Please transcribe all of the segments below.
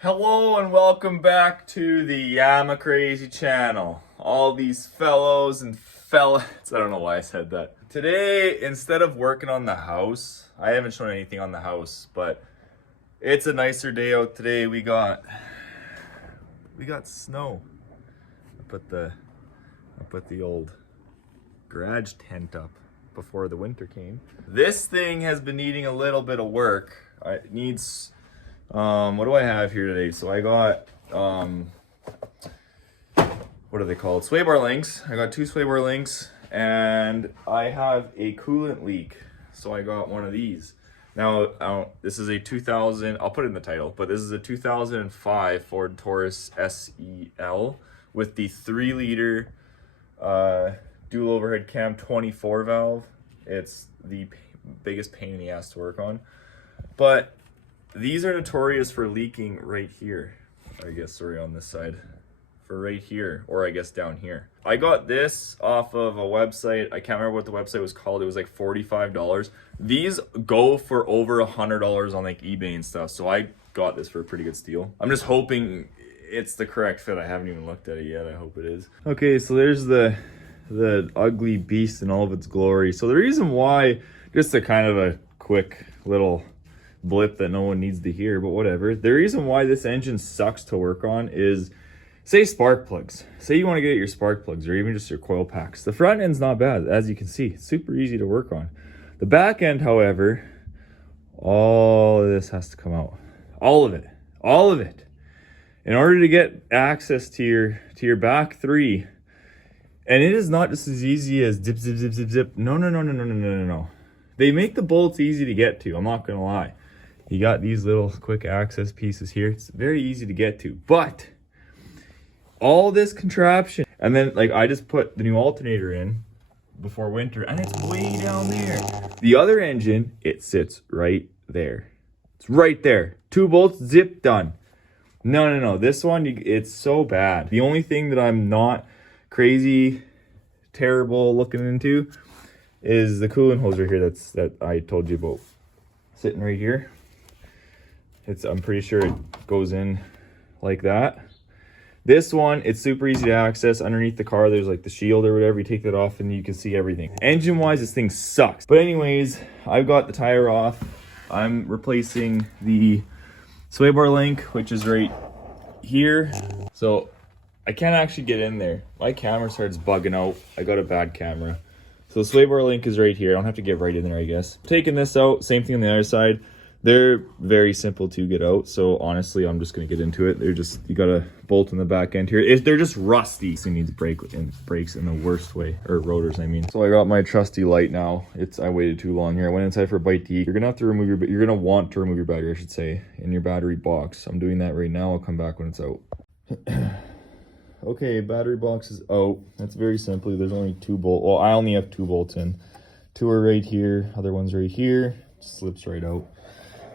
Hello and welcome back to the I'm a Crazy channel. All these fellows and fellas, I don't know why I said that. Today, instead of working on the house, I haven't shown anything on the house, but it's a nicer day out today. We got snow. I put the old garage tent up before the winter came. This thing has been needing a little bit of work. It needs what do I have here today? So I got what are they called? Sway bar links. I got two sway bar links, and I have a coolant leak. So I got one of these. Now, this is a 2000, I'll put it in the title, but this is a 2005 Ford Taurus SEL with the 3-liter dual overhead cam 24 valve. It's the biggest pain in the ass to work on. But these are notorious for leaking right here. I guess, sorry, on this side. For right here, or I guess down here. I got this off of a website. I can't remember what the website was called. It was like $45. These go for over $100 on like eBay and stuff. So I got this for a pretty good steal. I'm just hoping it's the correct fit. I haven't even looked at it yet. I hope it is. Okay, so there's the ugly beast in all of its glory. So the reason why, just a kind of a quick little blip that no one needs to hear, but whatever. The reason why this engine sucks to work on is, say spark plugs. Say you want to get your spark plugs or even just your coil packs. The front end's not bad, as you can see. It's super easy to work on. The back end, however, all of this has to come out. All of it. All of it. In order to get access to your back three. And it is not just as easy as zip, zip, zip, zip, zip. No. They make the bolts easy to get to, I'm not gonna lie. You got these little quick access pieces here. It's very easy to get to, but all this contraption, and then like I just put the new alternator in before winter, and it's way down there. The other engine, it sits right there. It's right there. 2 bolts, zip, done. No. This one, it's so bad. The only thing that I'm not crazy terrible looking into is the coolant hose right here that I told you about. Sitting right here. I'm pretty sure it goes in like that. This one, it's super easy to access. Underneath the car, there's like the shield or whatever. You take that off and you can see everything. Engine-wise, this thing sucks. But anyways, I've got the tire off. I'm replacing the sway bar link, which is right here. So I can't actually get in there. My camera starts bugging out. I got a bad camera. So the sway bar link is right here. I don't have to get right in there, I guess. Taking this out, same thing on the other side. They're very simple to get out, so honestly, I'm just gonna get into it. You got a bolt in the back end here. They're just rusty. This thing needs brakes in the worst way, or rotors, I mean. So I got my trusty light now. I waited too long here. I went inside for a bite to eat. You're gonna want to remove your battery, I should say, in your battery box. I'm doing that right now. I'll come back when it's out. Okay, battery box is out. That's very simply. There's only 2 bolts. Well, I only have 2 bolts in. 2 are right here. Other one's right here. Just slips right out.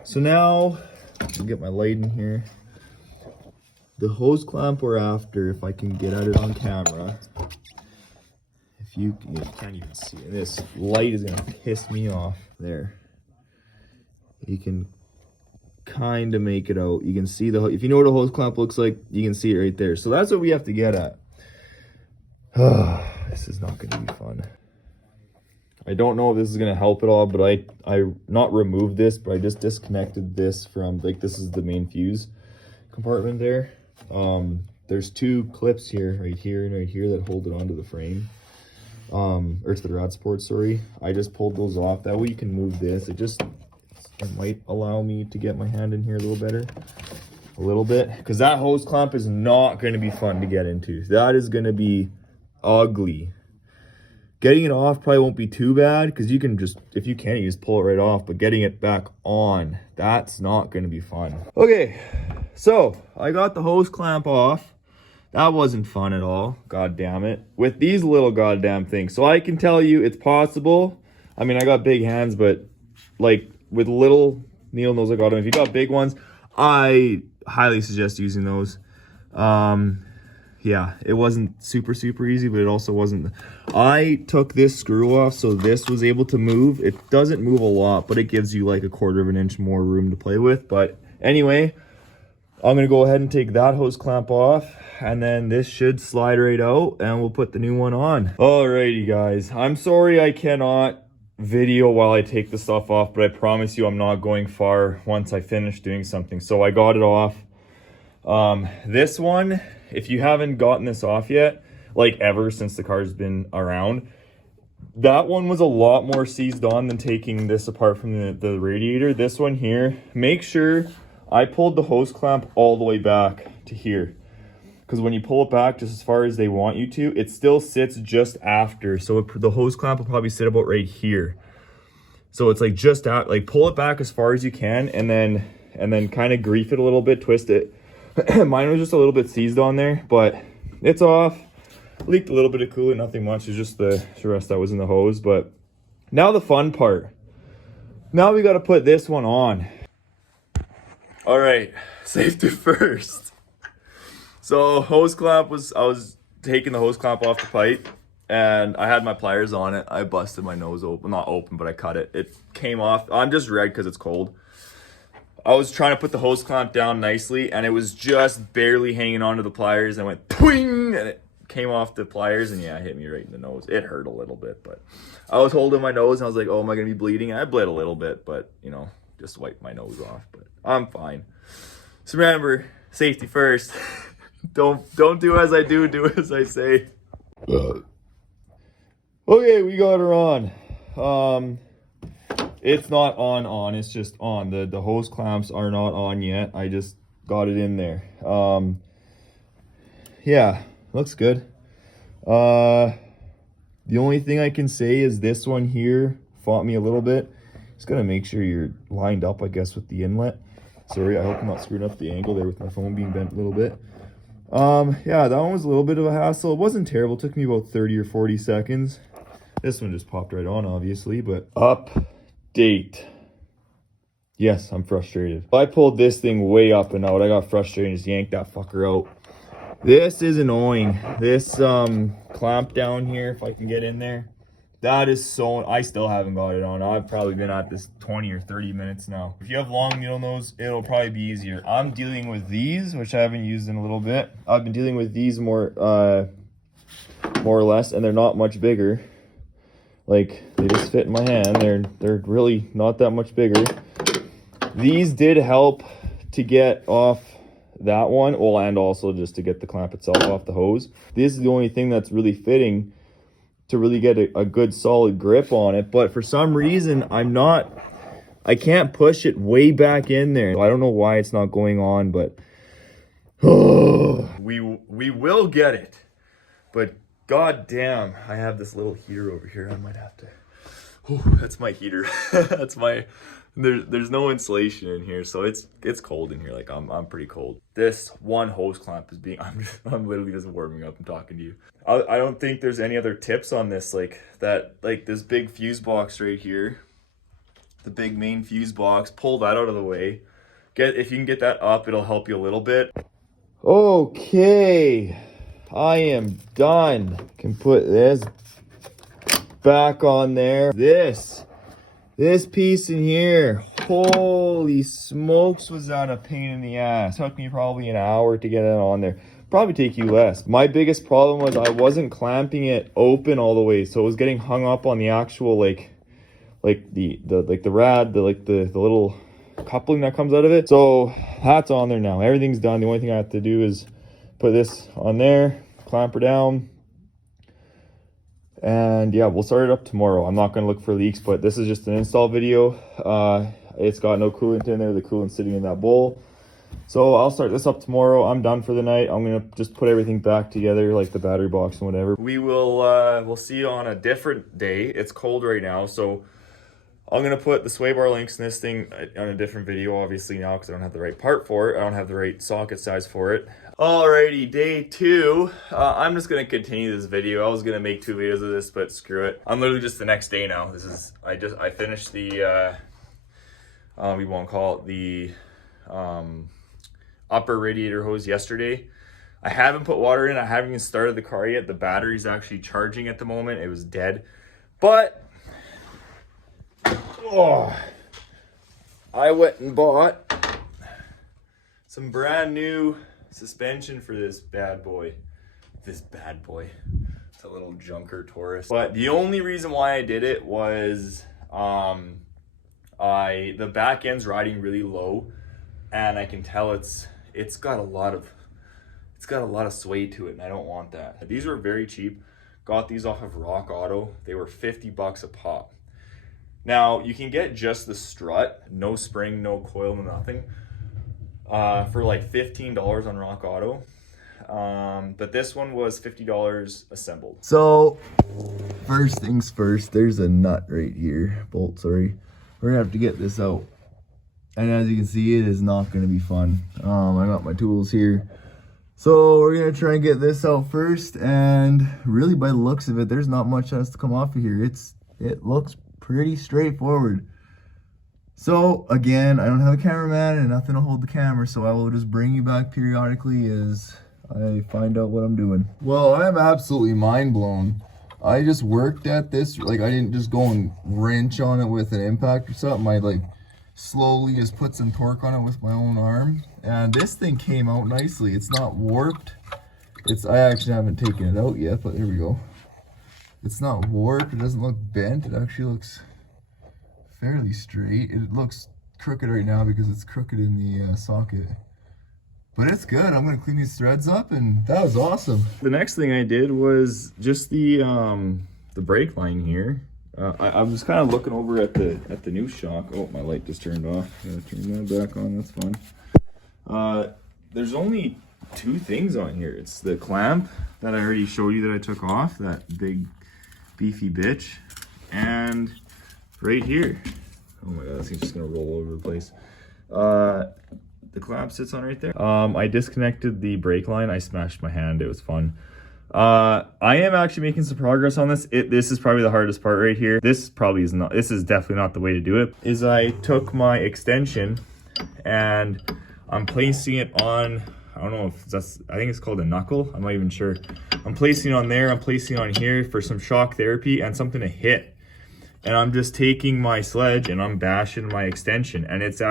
So now, I'll get my light in here. The hose clamp we're after, if I can get at it on camera. You can't even see it. This light is gonna piss me off. There. You can kind of make it out. You can see if you know what a hose clamp looks like, you can see it right there. So that's what we have to get at. This is not gonna be fun. I don't know if this is going to help at all, but I not removed this, but I just disconnected this from, like, this is the main fuse compartment there. There's 2 clips here, right here and right here, that hold it onto the frame, or to the rod support, sorry. I just pulled those off. That way you can move this. It might allow me to get my hand in here a little bit, because that hose clamp is not going to be fun to get into. That is going to be ugly. Getting it off probably won't be too bad, because you can just, if you can, you just pull it right off, but getting it back on, that's not going to be fun. Okay, so I got the hose clamp off. That wasn't fun at all, god damn it, with these little goddamn things. So I can tell you it's possible. I mean, I got big hands, but like with little needle nose I got them. If you got big ones, I highly suggest using those. Yeah, it wasn't super easy, but it also wasn't. I took this screw off so this was able to move. It doesn't move a lot, but it gives you like 1/4 of an inch more room to play with. But anyway, I'm gonna go ahead and take that hose clamp off, and then this should slide right out and we'll put the new one on. Alrighty guys, I'm sorry I cannot video while I take the stuff off, but I promise you I'm not going far once I finish doing something. So I got it off. This one, if you haven't gotten this off yet, like ever since the car's been around, that one was a lot more seized on than taking this apart from the radiator. This one here, make sure I pulled the hose clamp all the way back to here, because when you pull it back just as far as they want you to, it still sits just after. So the hose clamp will probably sit about right here. So it's like just out, like pull it back as far as you can, and then kind of grief it a little bit, twist it. Mine was just a little bit seized on there, but it's off. Leaked a little bit of coolant, nothing much. It's just the rest that was in the hose. But now the fun part. Now we got to put this one on. All right, safety first. So hose clamp I was taking the hose clamp off the pipe, and I had my pliers on it. I busted my nose open, not open, but I cut it. It came off. I'm just red because it's cold. I was trying to put the hose clamp down nicely, and it was just barely hanging onto the pliers, and went twing, and it came off the pliers, and yeah, it hit me right in the nose. It hurt a little bit, but I was holding my nose, and I was like, oh, am I gonna be bleeding? I bled a little bit, but you know, just wiped my nose off, but I'm fine. So remember, safety first. Don't do as I do as I say. Okay, we got her on. It's not on, it's just on. The hose clamps are not on yet. I just got it in there. Yeah, looks good. The only thing I can say is this one here fought me a little bit. Just gotta make sure you're lined up, I guess, with the inlet. Sorry, I hope I'm not screwing up the angle there with my phone being bent a little bit. Yeah, that one was a little bit of a hassle. It wasn't terrible. It took me about 30 or 40 seconds. This one just popped right on, obviously, but update. Yes, I'm frustrated. I pulled this thing way up and out. I got frustrated and just yanked that fucker out. This is annoying. This clamp down here, if I can get in there, that is so, I still haven't got it on. I've probably been at this 20 or 30 minutes now. If you have long needle nose, it'll probably be easier. I'm dealing with these, which I haven't used in a little bit. I've been dealing with these more or less, and they're not much bigger. Like, they just fit in my hand. They're really not that much bigger. These did help to get off that one, well, and also just to get the clamp itself off the hose. This is the only thing that's really fitting to really get a good solid grip on it, but for some reason I can't push it way back in there. I don't know why it's not going on, but we will get it. But god damn, I have this little heater over here. I might have to, that's my heater. That's my, there's no insulation in here, so it's cold in here. Like I'm pretty cold. This one hose clamp is being, I'm literally just warming up and talking to you. I don't think there's any other tips on this, like this big fuse box right here, the big main fuse box. Pull that out of the way. If you can get that up, it'll help you a little bit. Okay, I am done. Can put this back on there. This piece in here, holy smokes, was that a pain in the ass. Took me probably an hour to get it on there. Probably take you less. My biggest problem was I wasn't clamping it open all the way, so it was getting hung up on the actual the rad, the little coupling that comes out of it. So that's on there now. Everything's done. The only thing I have to do is put this on there, clamp her down, and yeah, we'll start it up tomorrow. I'm not going to look for leaks, but this is just an install video. It's got no coolant in there. The coolant's sitting in that bowl. So I'll start this up tomorrow. I'm done for the night. I'm going to just put everything back together, like the battery box and whatever. We will, we'll see you on a different day. It's cold right now, so I'm going to put the sway bar links in this thing on a different video, obviously, now, because I don't have the right part for it. I don't have the right socket size for it. Alrighty, day 2. I'm just going to continue this video. I was going to make 2 videos of this, but screw it. I'm literally just the next day now. This is, I finished the, we won't call it the, upper radiator hose yesterday. I haven't put water in. I haven't even started the car yet. The battery's actually charging at the moment. It was dead. But I went and bought some brand new suspension for this bad boy. It's a little junker Taurus. But the only reason why I did it was the back end's riding really low, and I can tell it's got a lot of sway to it, and I don't want that. These were very cheap. Got these off of Rock Auto. They were 50 bucks a pop. Now you can get just the strut, no spring, no coil, no nothing, for like $15 on Rock Auto. But this one was $50 assembled. So first things first, there's a nut right here, bolt, sorry. We're gonna have to get this out. And as you can see, it is not gonna be fun. I got my tools here. So we're gonna try and get this out first, and really by the looks of it, there's not much that has to come off of here. It looks pretty straightforward. So again, I don't have a cameraman and nothing to hold the camera, so I will just bring you back periodically as I find out what I'm doing. Well, I'm absolutely mind blown. I just worked at this, like I didn't just go and wrench on it with an impact or something. I like slowly just put some torque on it with my own arm, and this thing came out nicely. It's not warped. I actually haven't taken it out yet, but there we go. It's not warped, it doesn't look bent, it actually looks fairly straight. It looks crooked right now because it's crooked in the socket. But it's good. I'm gonna clean these threads up, and that was awesome. The next thing I did was just the brake line here. I was kind of looking over at the new shock. Oh, my light just turned off. Gotta turn that back on. That's fun. There's only two things on here. It's the clamp that I already showed you that I took off, that big beefy bitch, and right here. Oh my god, this thing's just gonna roll over the place. The clamp sits on right there. I disconnected the brake line. I smashed my hand. It was fun. I am actually making some progress on this. This is probably the hardest part right here. This is definitely not the way to do it. Is I took my extension and I'm placing it on, I don't know if I think it's called a knuckle. I'm not even sure. I'm placing it on there. I'm placing it on here for some shock therapy and something to hit. And I'm just taking my sledge and I'm bashing my extension, and it's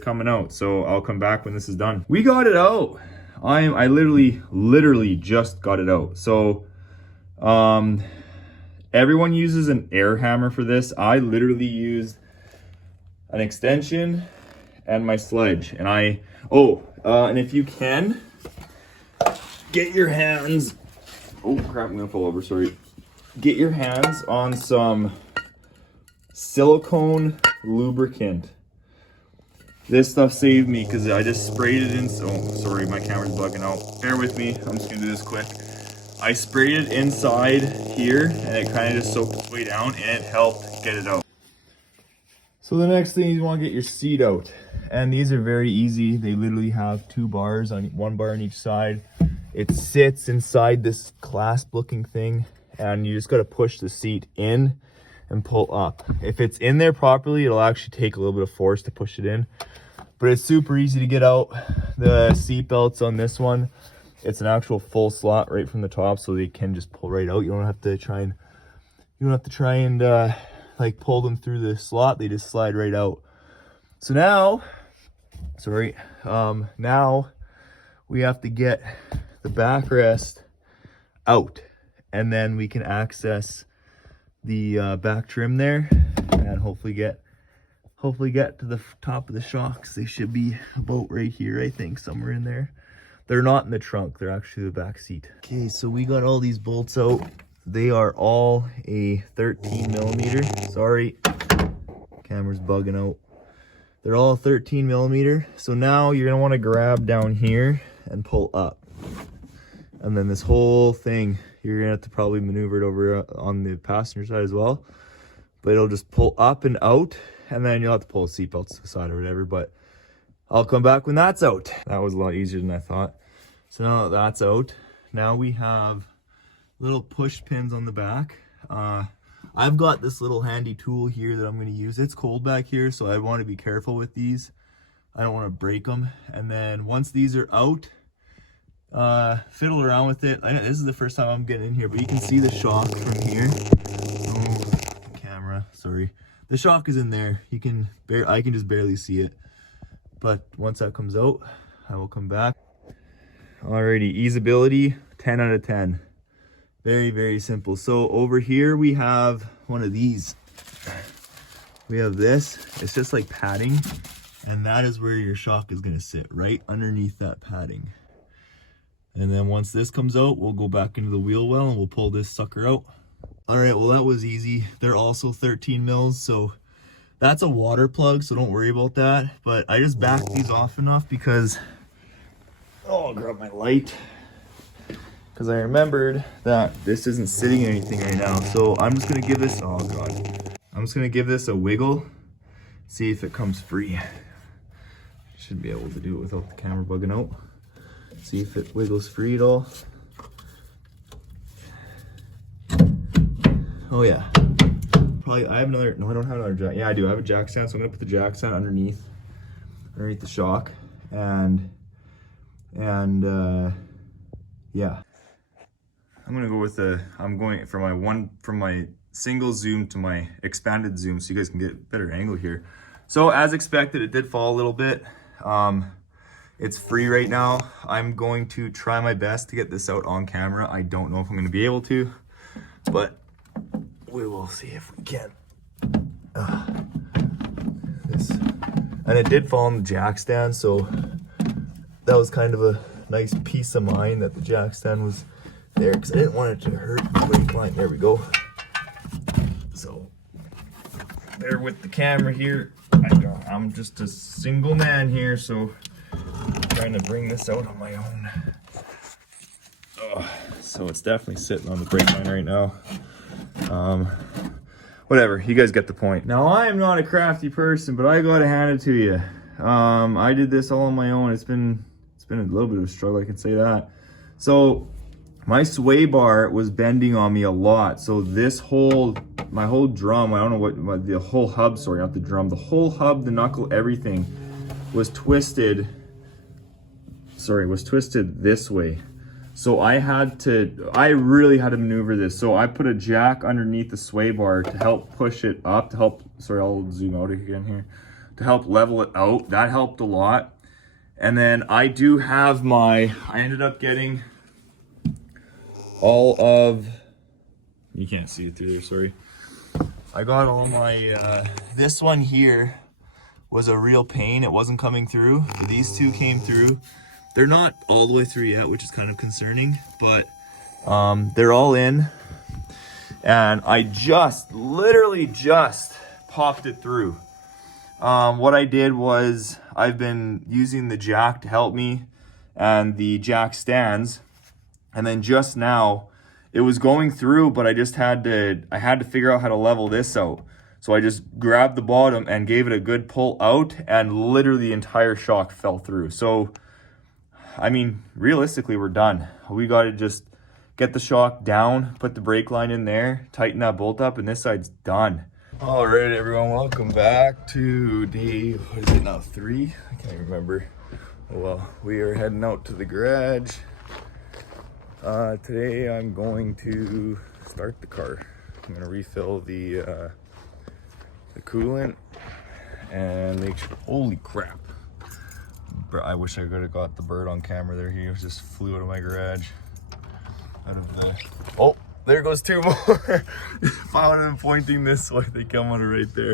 coming out. So I'll come back when this is done. We got it out. I literally just got it out. So everyone uses an air hammer for this. I literally used an extension and my sledge. And and if you can get your hands, oh crap, I'm gonna fall over, sorry. Get your hands on some silicone lubricant. This stuff saved me because I just sprayed it in. Oh, sorry, my camera's bugging out. Bear with me. I'm just gonna do this quick. I sprayed it inside here, and it kind of just soaked its way down, and it helped get it out. So the next thing, you want to get your seat out, and these are very easy. They literally have two bars on one bar on each side. It sits inside this clasp-looking thing, and you just got to push the seat in and pull up. If it's in there properly, it'll actually take a little bit of force to push it in, but it's super easy to get out. The seat belts on this one, it's an actual full slot right from the top, so they can just pull right out. You don't have to try and like pull them through the slot. They just slide right out. So now we have to get the backrest out, and then we can access the back trim there and hopefully get to the top of the shocks. They should be about right here, I think, somewhere in there. They're not in the trunk, they're actually the back seat. Okay, so we got all these bolts out. They are all a 13 millimeter. Sorry, camera's bugging out. They're all 13 millimeter. So now you're gonna want to grab down here and pull up, and then this whole thing, you're gonna have to probably maneuver it over on the passenger side as well, but it'll just pull up and out, and then you'll have to pull the seatbelts to the side or whatever, but I'll come back when that's out. That was a lot easier than I thought. So now that that's out, now we have little push pins on the back. I've got this little handy tool here that I'm going to use. It's cold back here, so I want to be careful with these. I don't want to break them. And then once these are out, fiddle around with it. This is the first time I'm getting in here, but you can see the shock from here. Oh, camera, sorry. The shock is in there. I can just barely see it. But once that comes out, I will come back. Alrighty, easeability, 10 out of 10. Very, very simple. So over here we have one of these. We have this, it's just like padding, and that is where your shock is gonna sit, right underneath that padding. And then once this comes out, we'll go back into the wheel well and we'll pull this sucker out. All right, well that was easy. They're also 13 mils, so that's a water plug, so don't worry about that. But I just backed these off enough because, oh, I'll grab my light. Because I remembered that this isn't sitting in anything right now. So I'm just gonna give this, oh God. I'm just gonna give this a wiggle, see if it comes free. Should be able to do it without the camera bugging out. See if it wiggles free at all. Oh yeah. Probably, I have another, no I don't have another jack. Yeah I do, I have a jack stand, so I'm gonna put the jack stand underneath the shock. And yeah. I'm gonna go with I'm going from my single zoom to my expanded zoom so you guys can get a better angle here. So as expected, it did fall a little bit. It's free right now. I'm going to try my best to get this out on camera. I don't know if I'm gonna be able to, but we will see if we can. And it did fall on the jack stand, so that was kind of a nice peace of mind that the jack stand was there, because I didn't want it to hurt the brake line. There we go. So bear with the camera here. I'm just a single man here, so I'm trying to bring this out on my own. So it's definitely sitting on the brake line right now. Whatever, you guys get the point. Now I am not a crafty person, but I gotta hand it to you. I did this all on my own. It's been a little bit of a struggle, I can say that. So my sway bar was bending on me a lot. So my whole drum, I don't know the whole hub, sorry, not the drum, the whole hub, the knuckle, everything was twisted this way. So I really had to maneuver this. So I put a jack underneath the sway bar to help push it up, sorry, I'll zoom out again here, to help level it out. That helped a lot. And then I ended up getting all of, you can't see it through there, sorry. I got all my, this one here was a real pain. It wasn't coming through. These two came through. They're not all the way through yet, which is kind of concerning, but they're all in. And I literally just popped it through. What I did was I've been using the jack to help me and the jack stands. And then just now it was going through, but I had to figure out how to level this out. So I just grabbed the bottom and gave it a good pull out, and literally the entire shock fell through. So, I mean, realistically, we're done. We got to just get the shock down, put the brake line in there, tighten that bolt up, and this side's done. All right, everyone, welcome back to day, what is it now, 3? I can't remember. Well, we are heading out to the garage. Today I'm going to start the car. I'm going to refill the coolant and make sure, holy crap. I wish I could have got the bird on camera there. He just flew out of my garage. Oh, there goes 2 more. If I would have been pointing this way, they come on right there.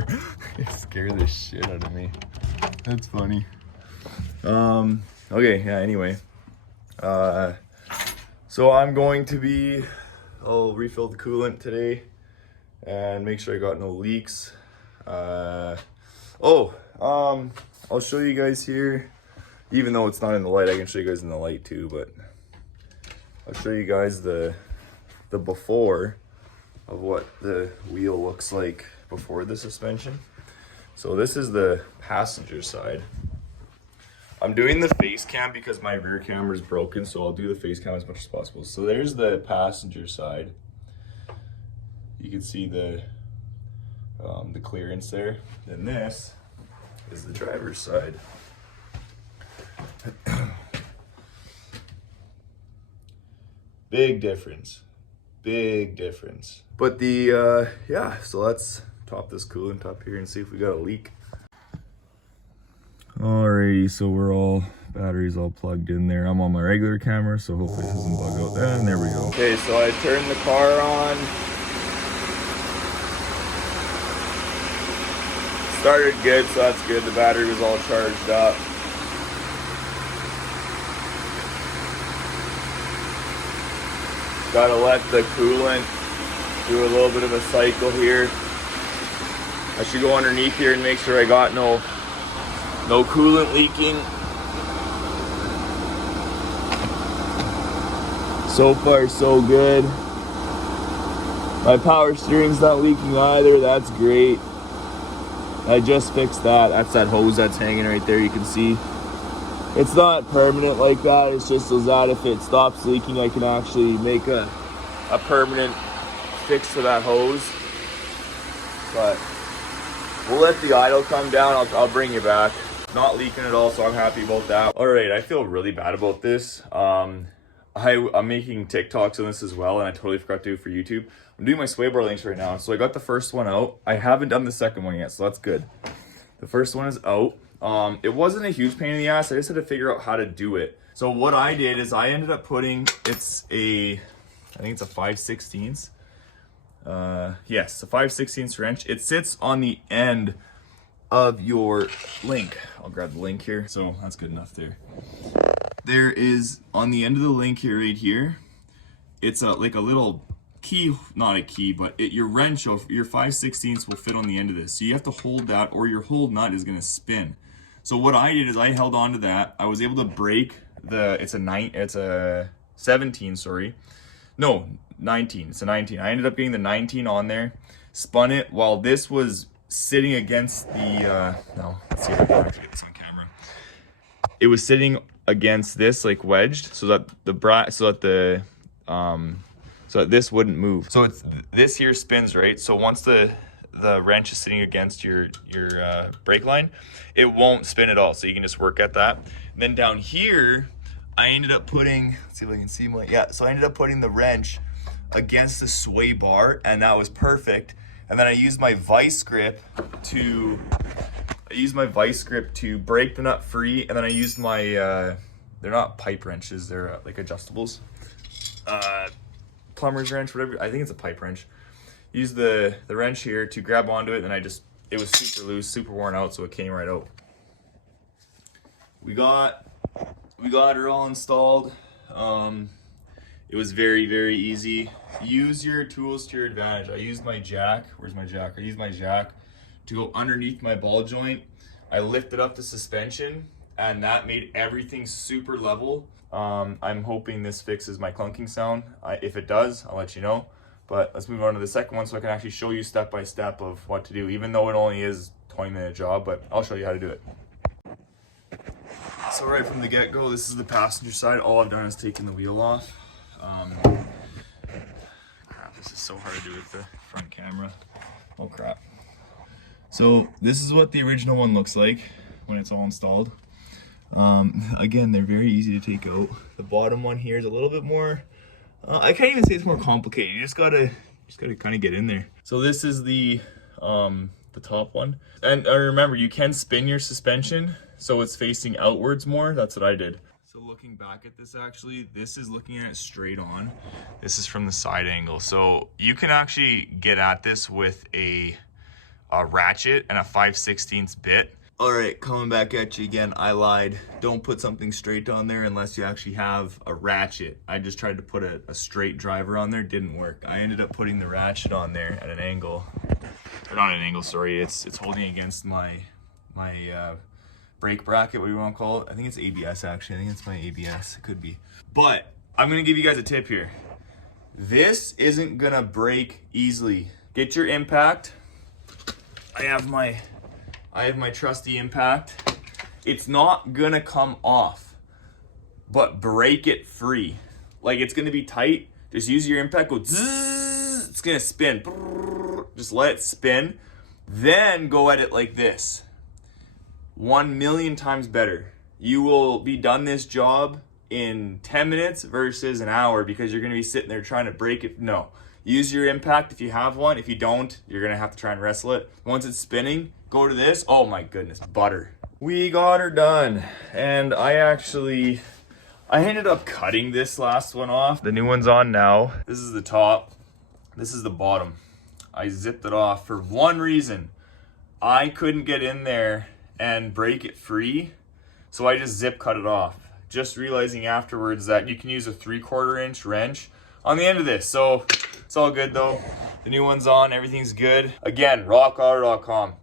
It scared the shit out of me. That's funny. Okay, yeah, anyway. So I'm going to I'll refill the coolant today and make sure I got no leaks. I'll show you guys here. Even though it's not in the light, I can show you guys in the light too, but I'll show you guys the before of what the wheel looks like before the suspension. So this is the passenger side. I'm doing the face cam because my rear camera is broken, so I'll do the face cam as much as possible. So there's the passenger side. You can see the clearance there. Then this is the driver's side. Big difference. But yeah, so let's top this coolant up here and see if we got a leak. Alrighty, so we're all Battery's all plugged in there. I'm on my regular camera, so hopefully it doesn't bug out. And there we go. Okay, so I turned the car on. Started good, so that's good. The battery was all charged up. Gotta let the coolant do a little bit of a cycle here. I should go underneath here and make sure I got no coolant leaking. So far, so good. My power steering's not leaking either. That's great. I just fixed that. That's that hose that's hanging right there. You can see it's not permanent like that. It's just so that if it stops leaking, I can actually make a permanent fix to that hose. But we'll let the idle come down. I'll bring you back. Not leaking at all, so I'm happy about that. All right, I feel really bad about this. I'm making TikToks on this as well, and I totally forgot to do it for YouTube. I'm doing my sway bar links right now. So I got the first one out. I haven't done the second one yet, so that's good. The first one is out. It wasn't a huge pain in the ass. I just had to figure out how to do it. So what I did is I ended up putting, I think it's a 5/16. Yes, a 5/16 wrench. It sits on the end of your link. I'll grab the link here. So that's good enough there. There is on the end of the link here, right here, it's like a little key, not a key, but your wrench of your 5/16 will fit on the end of this. So you have to hold that, or your hold nut is gonna spin. So what I did is I held on to that. I was able to break it's a 17, sorry. No, 19, it's a 19. I ended up getting the 19 on there, spun it while this was sitting against the, no, let's see if I can actually get this on camera. It was sitting against this, like wedged, so that this wouldn't move. So it's this here spins, right? So once the wrench is sitting against your brake line, it won't spin at all. So you can just work at that. And then down here, I ended up putting, let's see if I can see so I ended up putting the wrench against the sway bar, and that was perfect. And then I used my vice grip to break the nut free, and then I used my they're not pipe wrenches, they're like adjustables, plumber's wrench, whatever. I think it's a pipe wrench. Use the wrench here to grab onto it, and it was super loose, super worn out, so it came right out. We got it all installed. It was very, very easy. Use your tools to your advantage. I used my jack. Where's my jack? I used my jack to go underneath my ball joint. I lifted up the suspension, and that made everything super level. I'm hoping this fixes my clunking sound. If it does, I'll let you know. But let's move on to the second one so I can actually show you step by step of what to do, even though it only is a 20-minute job, but I'll show you how to do it. So right from the get-go, this is the passenger side. All I've done is taken the wheel off. Crap, this is so hard to do with the front camera. Oh crap. So this is what the original one looks like when it's all installed. Again, they're very easy to take out. The bottom one here is a little bit more, I can't even say it's more complicated. You just gotta kind of get in there. So this is the top one. And remember, you can spin your suspension so it's facing outwards more. That's what I did. So looking back at this, actually, this is looking at it straight on. This is from the side angle. So you can actually get at this with a ratchet and a 5/16 bit. All right, coming back at you again, I lied. Don't put something straight on there unless you actually have a ratchet. I just tried to put a straight driver on there, didn't work. I ended up putting the ratchet on there at an angle. Or not an angle, sorry. It's holding against my brake bracket, what do you want to call it? I think it's ABS actually. I think it's my ABS. It could be. But I'm gonna give you guys a tip here. This isn't gonna break easily. Get your impact. I have my trusty impact. It's not gonna come off, but break it free. Like, it's gonna be tight. Just use your impact, go zzz, it's gonna spin. Just let it spin. Then go at it like this. 1,000,000 times better. You will be done this job in 10 minutes versus an hour because you're gonna be sitting there trying to break it. No, use your impact if you have one. If you don't, you're gonna have to try and wrestle it. Once it's spinning, go to this. Oh my goodness, butter. We got her done, and I ended up cutting this last one off. The new one's on now. This is the top, this is the bottom. I zipped it off for one reason. I couldn't get in there and break it free, so I just zip cut it off. Just realizing afterwards that you can use a 3/4 inch wrench on the end of this, so it's all good though. The new one's on, everything's good. Again, rockauto.com.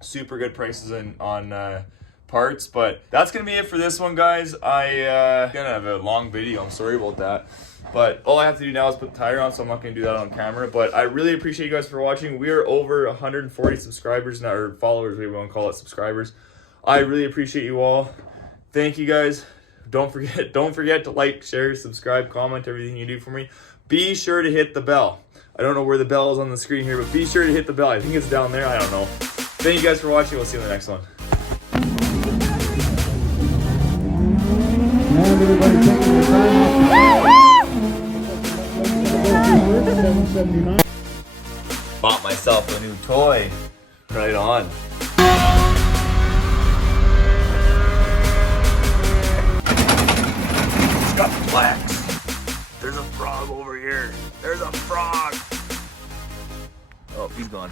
Super good prices on parts, but that's gonna be it for this one, guys. I gonna have a long video, I'm sorry about that, but all I have to do now is put the tire on, so I'm not gonna do that on camera. But I really appreciate you guys for watching. We are over 140 subscribers now, or followers, we won't call it subscribers. I really appreciate you all. Thank you guys. Don't forget to like, share, subscribe, comment, everything you do for me. Be sure to hit the bell. I don't know where the bell is on the screen here, but be sure to hit the bell. I think it's down there, I don't know. Thank you guys for watching. We'll see you in the next one. And everybody taking their time off. Bought myself a new toy. Right on. It's got flex. There's a frog over here. There's a frog. Oh, he's gone.